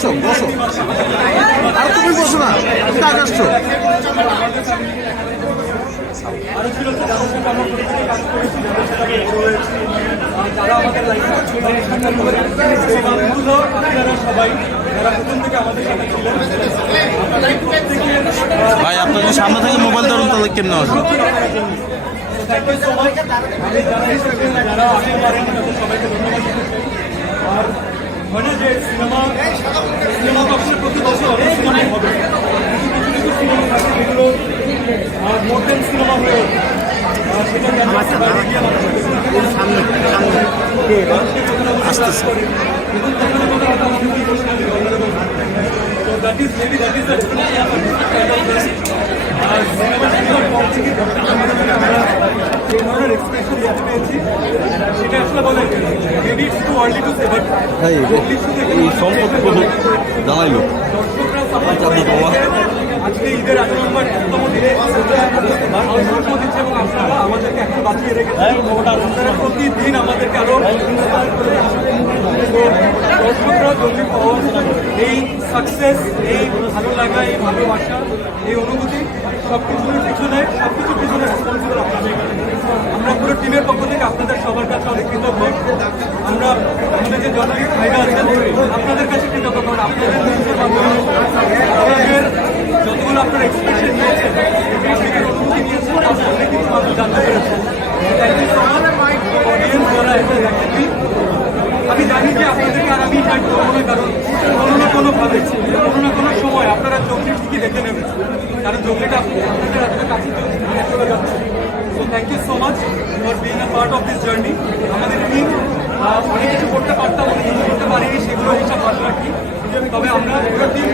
আসছো, বসো। আর তুমি বসো না, তুমি আগে আসছো। যারা আমাদের লাইফে সবাই যারা প্রথম থেকে আমাদের সাথে ছিলেন, ভাই আপনি যদি সামনে থেকে মোবাইল ধরুন তাহলে কেমন হবে? Thank you so much. আমি যারা এসেছেন, যারা আসতে পারেন তাদের সবাইকে ধন্যবাদ দিতে চাই। আর হয় না যে সিনেমা তো আসলে প্রতি বছর অনেক সিনেমাই হবে, কিছু কিছু সিনেমা থাকে যেগুলো মোর দেন সিনেমা হয়ে ওঠে। আর সেটা ক্যানভাসের বাইরে গিয়ে So that is maybe that is the আর সিনেমার পর থেকে আমরা যে ধরনের এক্সপ্রেশন দেখতে পেয়েছি সেটা আসলে বলে maybe it's too early to say, but এই সম্পদ জানাইলো দর্শকরা আজকে ঈদের 18 নম্বর 100তম দিনে ভারতবর্ষ দিচ্ছে এবং আপনারা আমাদেরকে এখন বাঁচিয়ে রেখেছেন। আপনারা প্রতিদিন আমাদেরকে আরো ইন্সপায়ার করে দর্শকরা জলদি পাওয়া এই সাকসেস, এই ভালো লাগা, এই ভালোবাসা, এই অনুভূতি সবকিছুর পিছনে রেসপন্সিবল আপনাদের। আমরা পুরো টিমের পক্ষ থেকে আপনাদের সবার কাছে অনেক কৃতজ্ঞ। আমরা আমাদের যে জনগণ ভাইরা আছেন আপনাদের কাছে কৃতজ্ঞ, কারণ আপনাদের নিউজের মাধ্যমে আমাদের যতগুলো আপনার এক্সপ্রেশন নিয়েছেন, আপনাদের অনুভূতি নিয়েছেন, অনেক কিছু মানুষ জানতে পেরেছেন। Thank you so much audience যারা এসে দেখেননি। আমি জানি যে আপনাদেরকে আর আমি ইনভাইট করবো না, কারণ কোনো না কোনোভাবে কোনো না কোনো সময় আপনারা চোখটি ঠিকই দেখে নেবেন, কারণ চোখটা আপনাদের এত কাছে চলে যাচ্ছে। So thank you so much for being a part of this journey. আমাদের টিম অনেক কিছু করতে পারতাম, অনেক কিছু করতে পারিনি, সেগুলো হিসাব বাদ রাখি, তবে আমরা পুরো টিম